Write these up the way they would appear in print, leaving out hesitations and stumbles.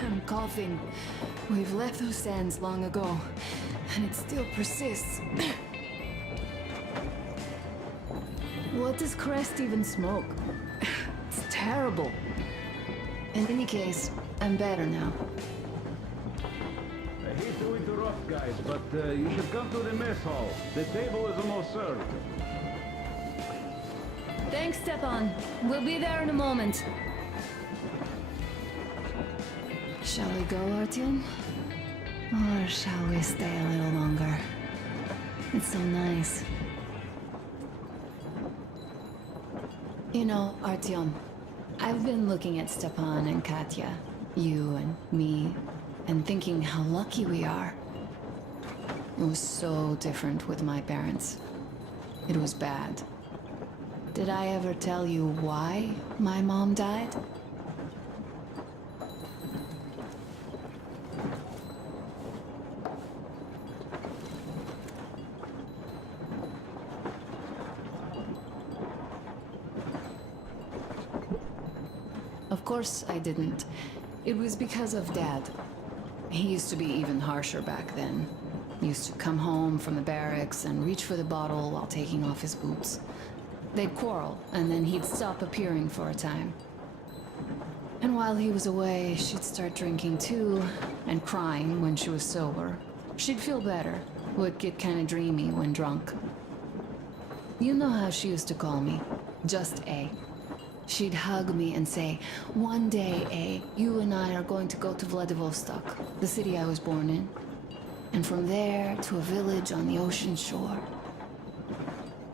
Damn coughing. We've left those sands long ago, and it still persists. What does Crest even smoke? It's terrible. In any case, I'm better now. I hate to interrupt, guys, but you should come to the mess hall. The table is almost served. Thanks, Stepan. We'll be there in a moment. Shall we go, Artyom? Or shall we stay a little longer? It's so nice. You know, Artyom, I've been looking at Stepan and Katya, you and me, and thinking how lucky we are. It was so different with my parents. It was bad. Did I ever tell you why my mom died? Of course I didn't. It was because of Dad. He used to be even harsher back then. He used to come home from the barracks and reach for the bottle while taking off his boots. They'd quarrel, and then he'd stop appearing for a time. And while he was away, she'd start drinking too, and crying when she was sober. She'd feel better, would get kinda dreamy when drunk. You know how she used to call me? Just A. She'd hug me and say, "One day, A, you and I are going to go to Vladivostok, the city I was born in. And from there to a village on the ocean shore."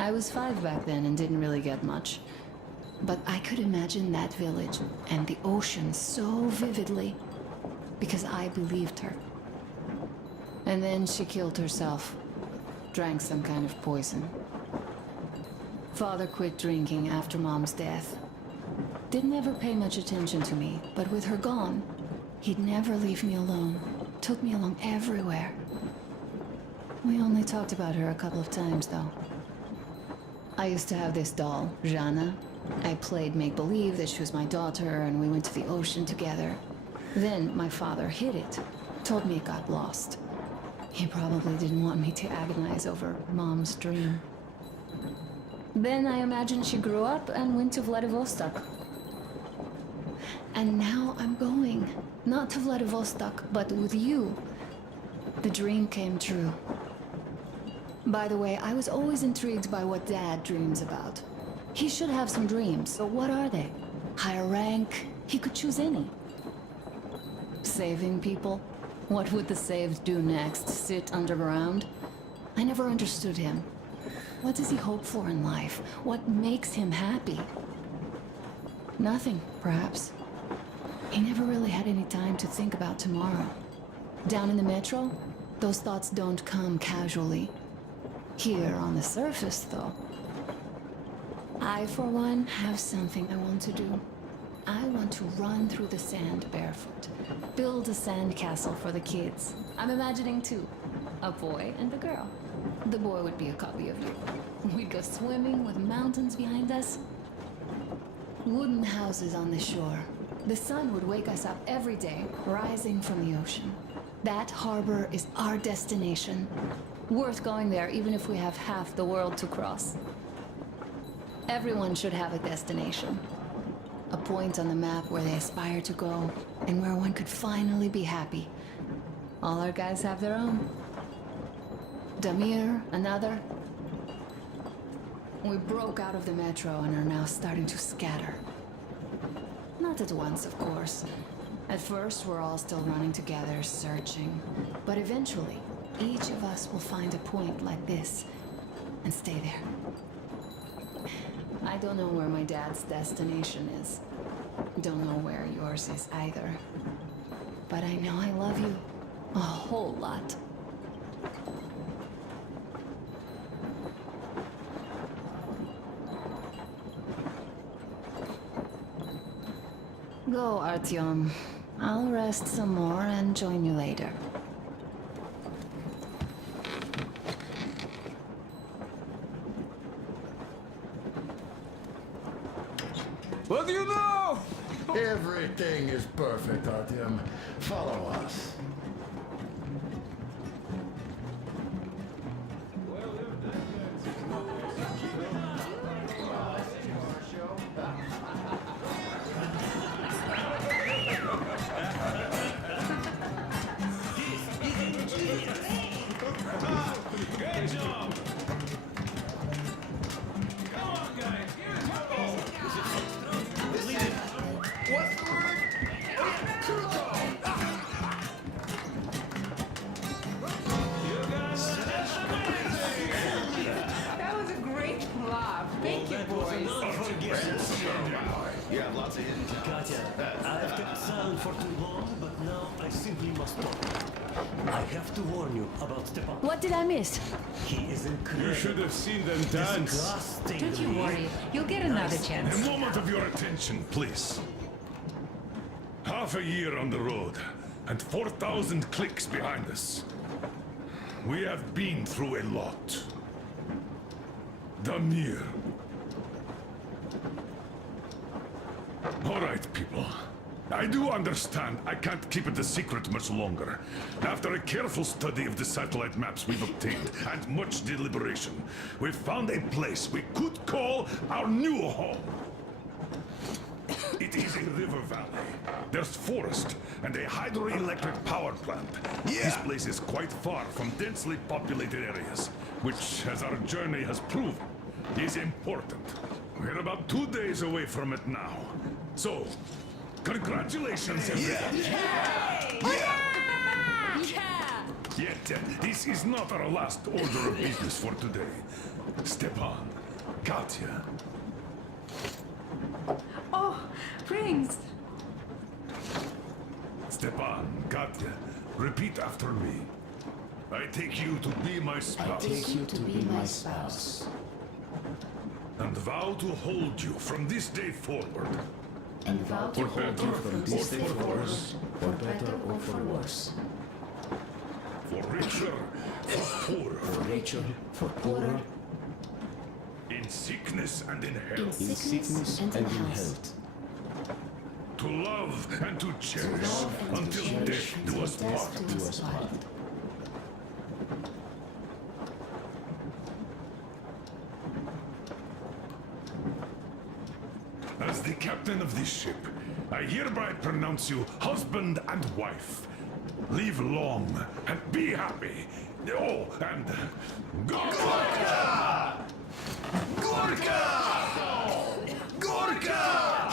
I was 5 back then and didn't really get much. But I could imagine that village and the ocean so vividly because I believed her. And then she killed herself. Drank some kind of poison. Father quit drinking after Mom's death. Didn't ever pay much attention to me, but with her gone, he'd never leave me alone. Took me along everywhere. We only talked about her a couple of times, though. I used to have this doll, Jana. I played make-believe that she was my daughter, and we went to the ocean together. Then my father hid it, told me it got lost. He probably didn't want me to agonize over Mom's dream. Then I imagined she grew up and went to Vladivostok. And now I'm going. Not to Vladivostok, but with you. The dream came true. By the way, I was always intrigued by what Dad dreams about. He should have some dreams, but what are they? Higher rank? He could choose any. Saving people? What would the saved do next? Sit underground? I never understood him. What does he hope for in life? What makes him happy? Nothing, perhaps. He never really had any time to think about tomorrow. Down in the metro, those thoughts don't come casually. Here on the surface, though. I, for one, have something I want to do. I want to run through the sand barefoot. Build a sand castle for the kids. I'm imagining two. A boy and a girl. The boy would be a copy of you. We'd go swimming with mountains behind us. Wooden houses on the shore. The sun would wake us up every day, rising from the ocean. That harbor is our destination. Worth going there even if we have half the world to cross. Everyone should have a destination. A point on the map where they aspire to go, and where one could finally be happy. All our guys have their own. Damir, another. We broke out of the metro and are now starting to scatter. Not at once, of course. At first, we're all still running together, searching. But eventually, each of us will find a point like this and stay there. I don't know where my dad's destination is. Don't know where yours is either. But I know I love you a whole lot. Go, Artyom. I'll rest some more and join you later. What do you know? Everything is perfect, Artyom. Follow us. Good job! Come on, guys, here's your goal! What's the word? You guys are amazing! That was a great laugh. Thank you, boys. You have lots of hidden talent. Katya, I've kept silent for too long, but now I simply must talk. I have to warn you about Stepan. What did I miss? He is incredible. You should have seen them dance. Disgustingly. Don't you worry. You'll get another chance. A moment of your attention, please. Half a year on the road, and 4,000 clicks behind us. We have been through a lot. Damir. All right, people. I do understand I can't keep it a secret much longer. After a careful study of the satellite maps we've obtained, and much deliberation, we've found a place we could call our new home. It is a river valley. There's forest and a hydroelectric power plant. This place is quite far from densely populated areas, which, as our journey has proven, is important. We're about 2 days away from it now. So, congratulations, everyone. Yet, this is not our last order of business for today. Stepan, Katya, Oh, rings. Stepan, Katya, repeat after me. I take you to be my spouse. you to be my spouse. And vow to hold you from this day forward. And vow For better or for worse. for better or for worse. For richer, for poorer. Richer, for poorer, In sickness and in health. in sickness and in health. To love and to cherish until death do us part. As the captain of this ship, I hereby pronounce you husband and wife. Live long and be happy. Oh, and Gorka! Gorka! Gorka!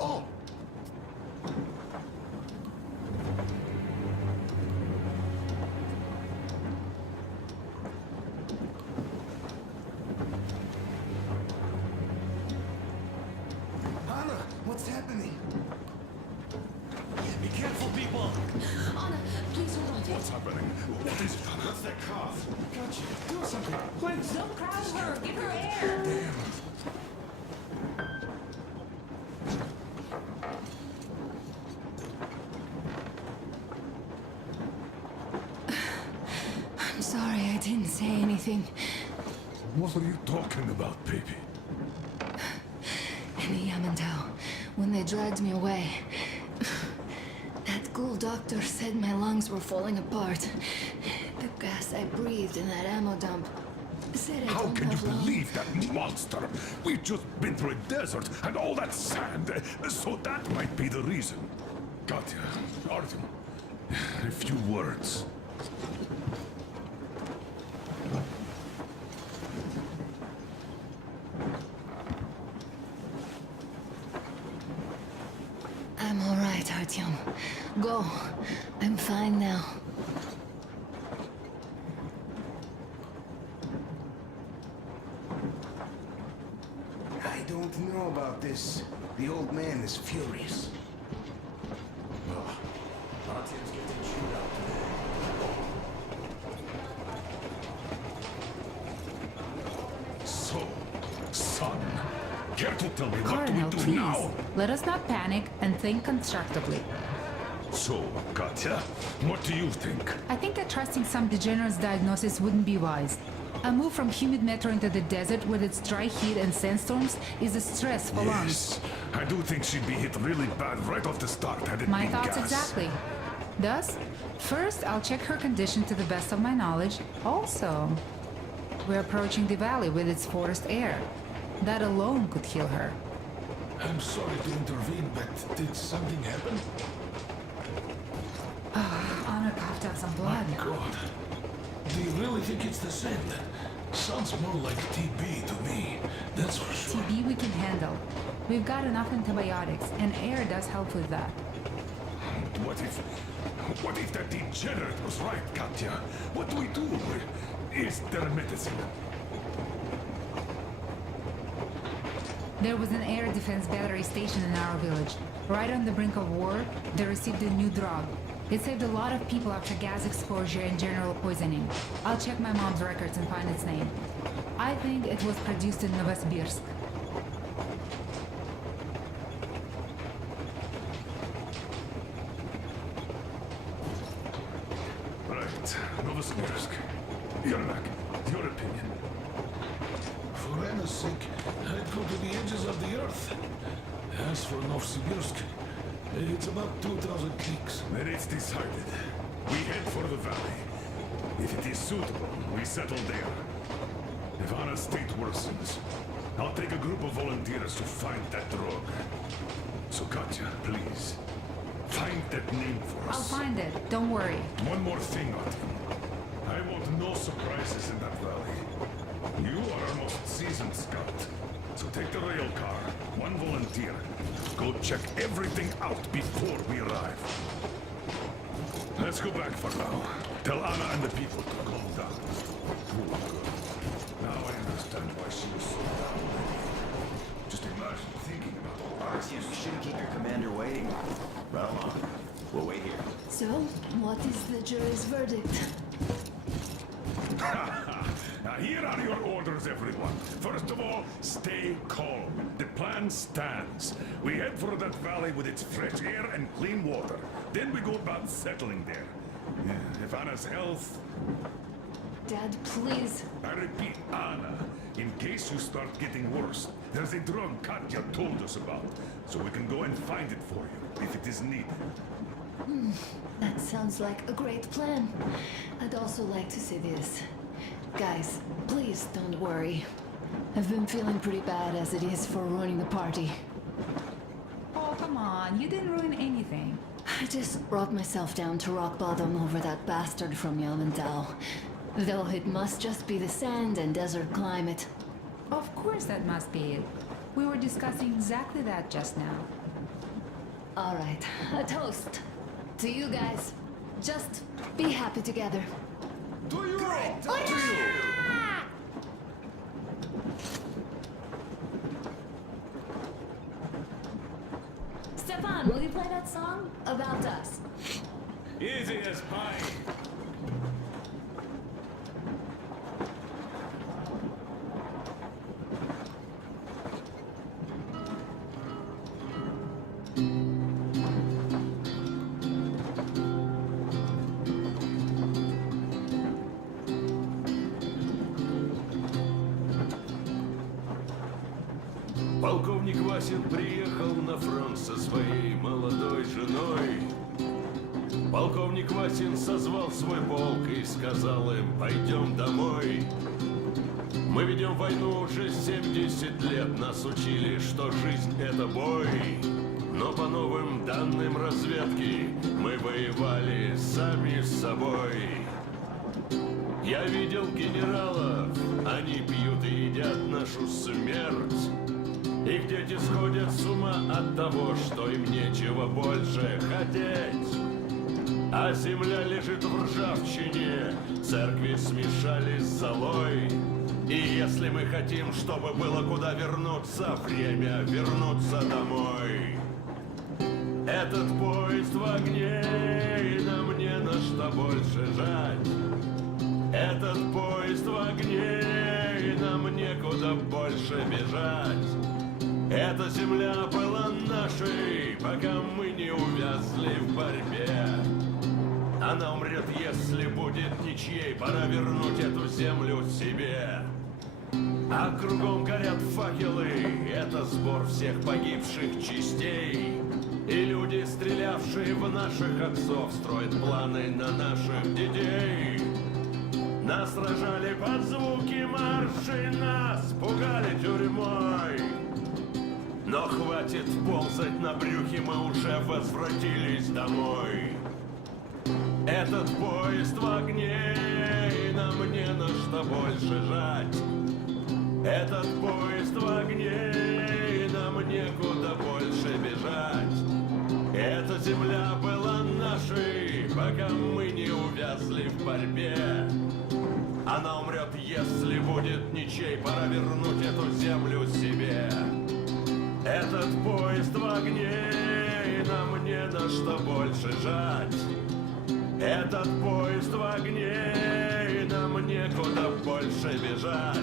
Oh! Anna, what's happening? Be careful, people! Anna, please hold on. What's happening? What is it, Anna? What's that cough? Katya, do something, please. Don't crowd her. Give her air. I'm sorry I didn't say anything. What are you talking about, baby? In the Yamantau, when they dragged me away, that ghoul doctor said my lungs were falling apart. The gas I breathed in that ammo dump said I How don't can you have long. believe that monster? We've just been through a desert and all that sand, so that might be the reason. Katya, Artyom, a few words. I'm all right, Artyom. Go. I'm fine now. I don't know about this. The old man is furious. Artyom's getting chewed out today. So, son, care to tell me what Colonel, we do please. now? Let us not panic and think constructively. So, Katya, what do you think? I think that trusting some degenerate's diagnosis wouldn't be wise. A move from humid metro into the desert with its dry heat and sandstorms is a stress for lungs. Yes, I do think she'd be hit really bad right off the start had it My been thoughts gas. exactly. Thus, first I'll check her condition to the best of my knowledge. Also, we're approaching the valley with its forest air. That alone could heal her. I'm sorry to intervene, but did something happen? Anna coughed out some blood. God. Do you really think it's the sand? Sounds more like TB to me. That's for sure. TB we can handle. We've got enough antibiotics, and air does help with that. What if that degenerate was right, Katya? What do we do? Is there medicine? There was an air defense battery station in our village. Right on the brink of war, they received a new drug. It saved a lot of people after gas exposure and general poisoning. I'll check my mom's records and find its name. I think it was produced in Novosibirsk. Right, Novosibirsk. Yermak, your opinion? For Anna's sake, I'd go to the edges of the earth. As for Novosibirsk, it's about 2,000 cliques. Then it's decided. We head for the valley. If it is suitable, we settle there. If Anna's state worsens, I'll take a group of volunteers to find that drug. So Katya, please, find that name for us. I'll find it, don't worry. One more thing, Artyom. I want no surprises in that valley. You are our most seasoned scout. So take the rail car, one volunteer. Go check everything out before we arrive. Let's go back for now. Tell Anna and the people to calm down. Poor girl. Now I understand why she was so down. Just imagine thinking about all that. You shouldn't keep your commander waiting. Run along. We'll wait here. So, what is the jury's verdict? Now here are your orders, everyone. First of all, stay calm. The plan stands. We head for that valley with its fresh air and clean water. Then we go about settling there. If Anna's health... Dad, please. I repeat, Anna, in case you start getting worse, there's a drug Katya told us about, so we can go and find it for you, if it is needed. That sounds like a great plan. I'd also like to say this. Guys, please don't worry. I've been feeling pretty bad as it is for ruining the party. Oh, come on, you didn't ruin anything. I just brought myself down to rock bottom over that bastard from Yelvendal. Though it must just be the sand and desert climate. Of course that must be it. We were discussing exactly that just now. All right, a toast. To you guys. Just be happy together. To you! Great! To you! Stefan, will you play that song? About us. Easy as pie. Полковник Васин приехал на фронт со своей молодой женой. Полковник Васин созвал свой полк и сказал им: пойдем домой. Мы ведем войну уже 70 лет, нас учили, что жизнь это бой. Но по новым данным разведки мы воевали сами с собой. Я видел генералов, они пьют и едят нашу смерть. Их дети сходят с ума от того, что им нечего больше хотеть. А земля лежит в ржавчине, церкви смешались с золой. И если мы хотим, чтобы было куда вернуться, время вернуться домой. Этот поезд в огне, и нам не на что больше жать. Этот поезд в огне, и нам некуда больше бежать. Эта земля была нашей, пока мы не увязли в борьбе. Она умрет, если будет ничьей. Пора вернуть эту землю себе. А кругом горят факелы. Это сбор всех погибших частей. И люди, стрелявшие в наших отцов, строят планы на наших детей. Нас сражали под звуки маршей, нас пугали тюрьмой. Но хватит ползать на брюхе, мы уже возвратились домой. Этот поезд в огне, и нам не на что больше жать. Этот поезд в огне, и нам некуда больше бежать. Эта земля была нашей, пока мы не увязли в борьбе. Она умрет, если будет ничей. Пора вернуть эту землю себе. Этот поезд в огне, и нам не на что больше жать. Этот поезд в огне, и нам некуда больше бежать.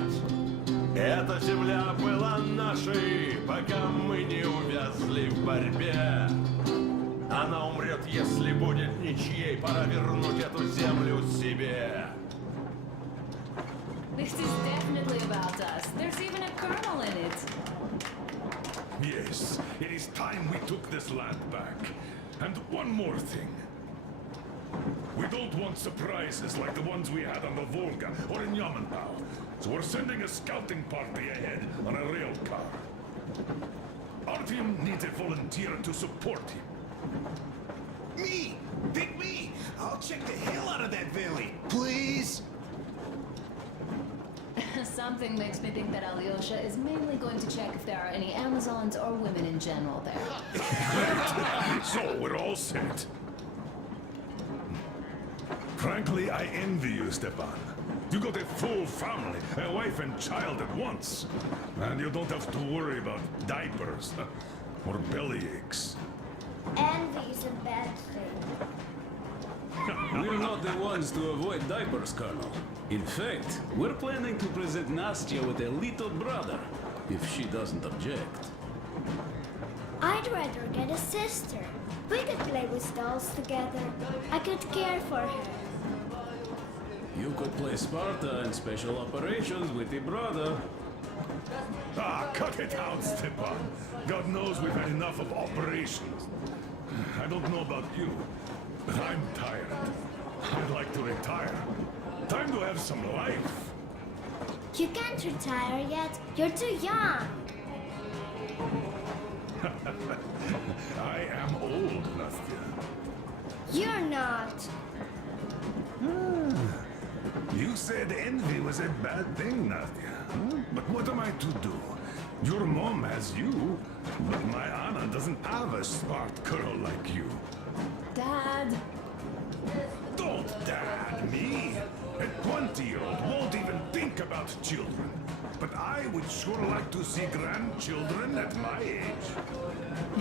Эта земля была нашей, пока мы не увязли в борьбе. Она умрет, если будет ничьей. Пора вернуть эту землю себе. This is definitely about us. There's even a colonel in it. Yes, it is time we took this land back. And one more thing. We don't want surprises like the ones we had on the Volga or in Yamantau. So we're sending a scouting party ahead on a rail car. Artyom needs a volunteer to support him. Me! Pick me! I'll check the hell out of that valley. Please? Something makes me think that Alyosha is mainly going to check if there are any Amazons or women in general there. So we're all set. Frankly, I envy you, Stepan. You got a full family, a wife and child at once. And you don't have to worry about diapers or belly aches. Envy is a bad thing. We're not the ones to avoid diapers, Colonel. In fact, we're planning to present Nastya with a little brother, if she doesn't object. I'd rather get a sister. We could play with dolls together. I could care for her. You could play Sparta in special operations with your brother. Ah, cut it out, Stepan. God knows we've had enough of operations. I don't know about you, but I'm tired. I'd like to retire. Time to have some life. You can't retire yet. You're too young. I am old, Nastya. You're not. You said envy was a bad thing, Nastya. But what am I to do? Your mom has you, but my Anna doesn't have a smart girl like you. Dad! Don't dad me! A 20-year-old won't even think about children. But I would sure like to see grandchildren at my age.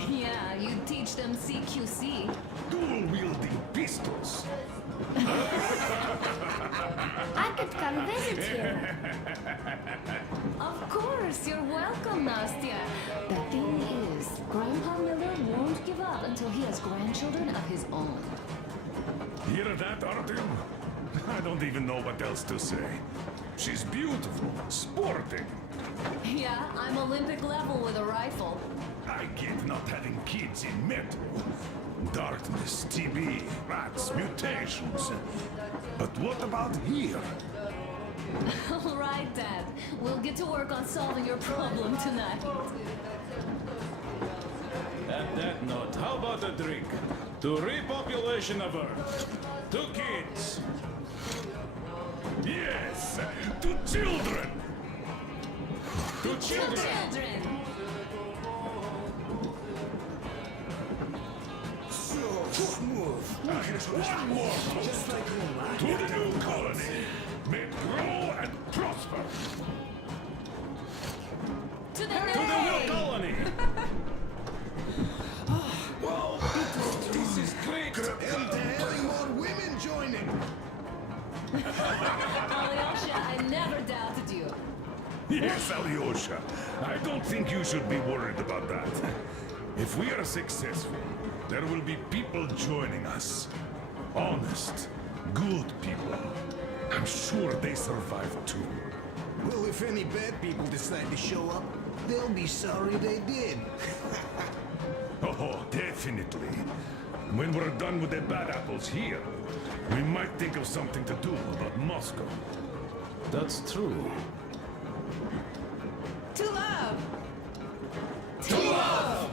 Yeah, you teach them CQC. Dual-wielding pistols. I could come visit you. Of course, you're welcome, Nastya. The thing is, Grandpa Miller won't give up until he has grandchildren of his own. Hear that, Artyom? I don't even know what else to say. She's beautiful, sporting. Yeah, I'm Olympic level with a rifle. I get not having kids in Metro. Darkness, TB, rats, mutations. But what about here? All right, Dad. We'll get to work on solving your problem tonight. At that note, how about a drink? To repopulation of Earth. To kids. Yes, to children. To children. Children! So smooth. One more toast to the new colony. May it grow and prosper. To the To the new new colony. Whoa! This is great. And any more women joining. Alyosha, I never doubted you. Yes, Alyosha. I don't think you should be worried about that. If we are successful, there will be people joining us. Honest, good people. I'm sure they survive too. Well, if any bad people decide to show up, they'll be sorry they did. Oh, definitely. When we're done with the bad apples here, we might think of something to do about Moscow. That's true. To love! To love!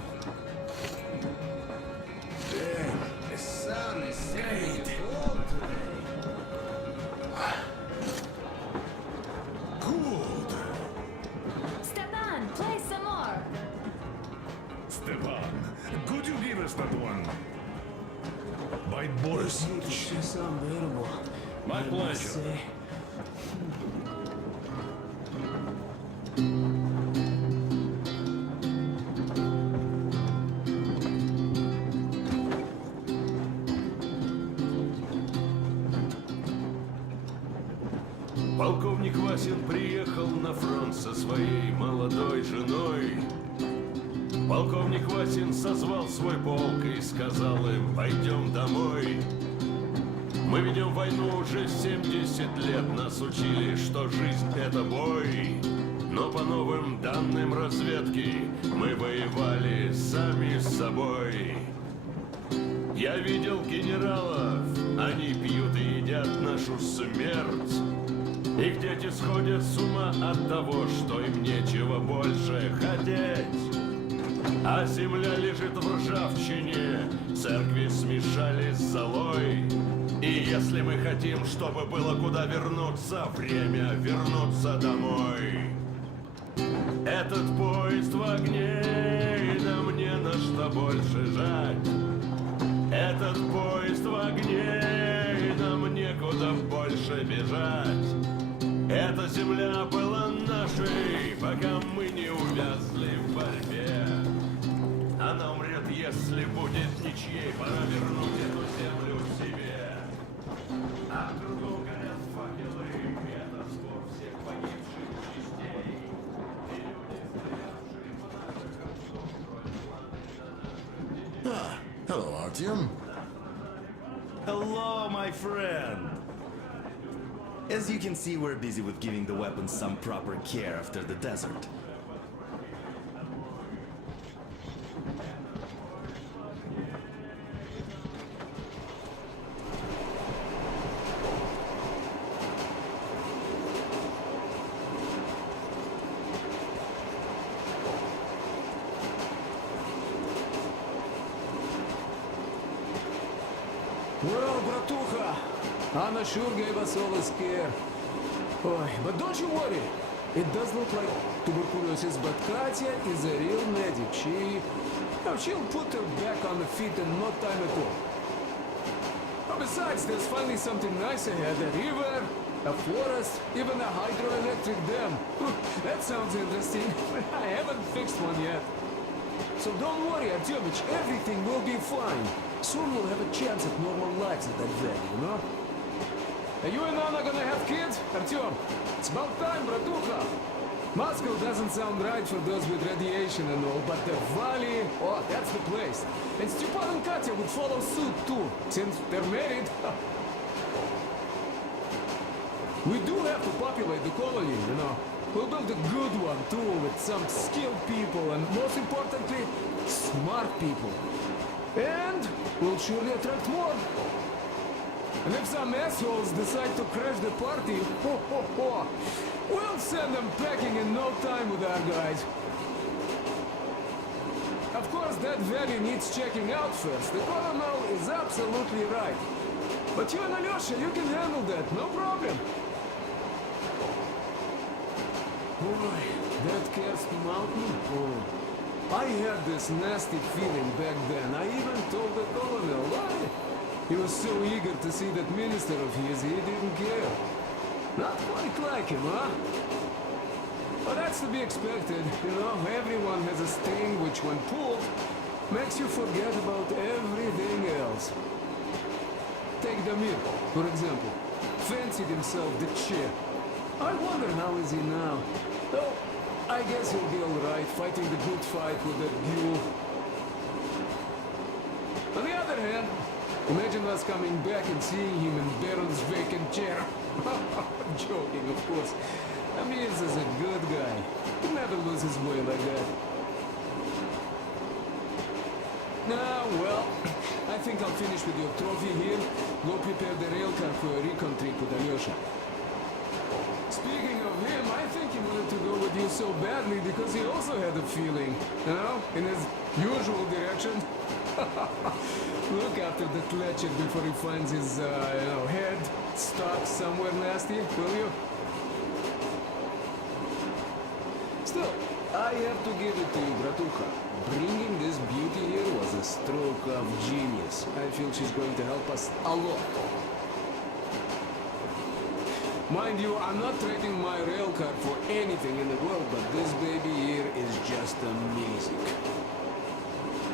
Damn, the sun is setting cold today. Good. Stepan, play some more. Stepan, could you give us that one? By Boris. It's unbearable. My pleasure. Полковник Васин приехал на фронт со своей молодой женой. Полковник Васин созвал свой полк и сказал им: пойдем домой. Мы ведем войну уже 70 лет, нас учили, что жизнь это бой. Но по новым данным разведки мы воевали сами с собой. Я видел генералов, они пьют и едят нашу смерть. Их дети сходят с ума от того, что им нечего больше хотеть. А земля лежит в ржавчине, церкви смешались с золой. И если мы хотим, чтобы было куда вернуться, время вернуться домой. Этот поезд в огне, и нам не на что больше жать. Этот поезд в огне, и нам некуда больше бежать. Эта земля была нашей, пока мы не увязли в борьбе. Она умрет, если будет ничьей, пора вернуть эту землю себе. А кругом горят факелы, это сбор всех погибших частей. И люди, стоявшие по наших отцов, кроме планы на наших детей. Hello, Artyom. Hello, my friend. As you can see, we're busy with giving the weapons some proper care after the desert. Well, bratucha, Anna sure gave us all a scare. Oi, but don't you worry. It does look like tuberculosis, but Katya is a real medic. She'll put her back on the feet in no time at all. Oh, besides, there's finally something nice ahead. A river, a forest, even a hydroelectric dam. That sounds interesting. I haven't fixed one yet. So don't worry, Artyomich, everything will be fine. Soon we'll have a chance at normal lives at that valley, you know? Are you and Anna gonna have kids, Artyom? It's about time, bratucha. Moscow doesn't sound right for those with radiation and all, but the valley, oh, that's the place. And Stepan and Katya would follow suit too, since they're married. We do have to populate the colony, you know. We'll build a good one too, with some skilled people and, most importantly, smart people. And we'll surely attract more. And if some assholes decide to crash the party, we'll send them packing in no time with our guys. Of course, that valley needs checking out first. The colonel is absolutely right. But you and Alyosha, you can handle that, no problem. Boy, that Kerst mountain, oh. I had this nasty feeling back then. I even told the colonel why. He was so eager to see that minister of his, he didn't care. Not quite like him, huh? But that's to be expected, you know. Everyone has a string which, when pulled, makes you forget about everything else. Take Damir, for example. Fancied himself the chair. I wonder how is he now. Oh, I guess he'll be alright, fighting the good fight with that mule. On the other hand, imagine us coming back and seeing him in Baron's vacant chair. I'm joking, of course. Amiz is a good guy. He never loses his way like that. Nah, well, I think I'll finish with your trophy here. Go prepare the rail car for a recon trip with Alyosha. Speaking of him, I think he wanted to go with you so badly because he also had a feeling, you know, in his usual direction. Look after the Fletcher before he finds his, head stuck somewhere nasty, will you? Still, I have to give it to you, Bratucha. Bringing this beauty here was a stroke of genius. I feel she's going to help us a lot. Mind you, I'm not trading my rail car for anything in the world, but this baby here is just amazing.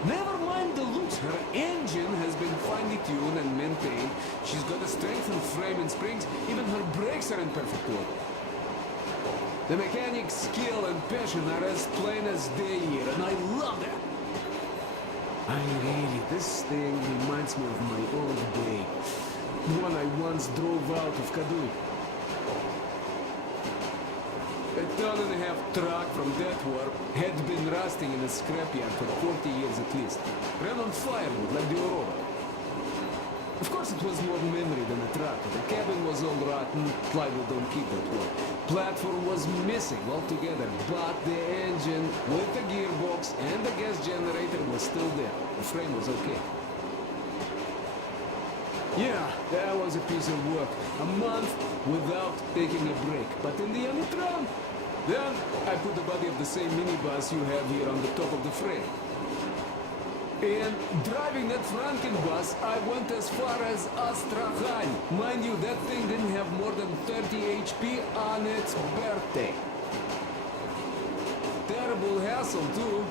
Never mind the looks, her engine has been finely tuned and maintained. She's got a strengthened frame and springs, even her brakes are in perfect order. The mechanic's skill and passion are as plain as day here, and I love that. This thing reminds me of my old day. The one I once drove out of Kadui. A ton-and-a-half truck from that war had been rusting in a scrapyard for 40 years at least. Ran on firewood like the Aurora. Of course it was more memory than a truck. The cabin was all rotten, plywood don't keep that well. Platform was missing altogether, but the engine with the gearbox and the gas generator was still there. The frame was okay. Yeah, that was a piece of work. A month without taking a break. But in the end it ran. Then I put the body of the same minibus you have here on the top of the frame. And driving that Frankenbus, I went as far as Astrakhan. Mind you, that thing didn't have more than 30 HP on its birthday. Terrible hassle too.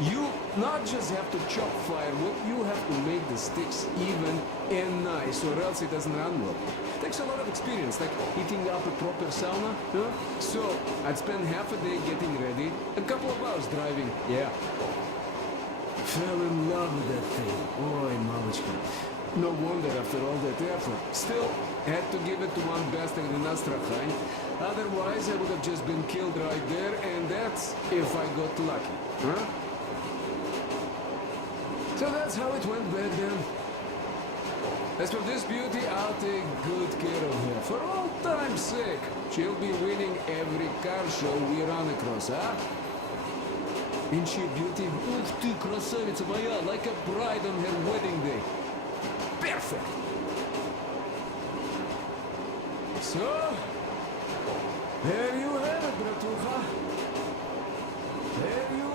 You not just have to chop firewood, you have to make the sticks even and nice, or else it doesn't run well. Takes a lot of experience, like heating up a proper sauna, huh? So, I'd spend half a day getting ready, a couple of hours driving, yeah. Fell in love with that thing. Oi, Mamichka. No wonder after all that effort. Still, had to give it to one bastard in Astrakhan. Otherwise, I would have just been killed right there, and that's if I got lucky, huh? So that's how it went back then. As for this beauty, I'll take good care of her. For all time's sake, she'll be winning every car show we run across, huh? Ain't she a beauty? Ух ты, красавица моя, like a bride on her wedding day. Perfect! So, there you have it, Bratucha. There you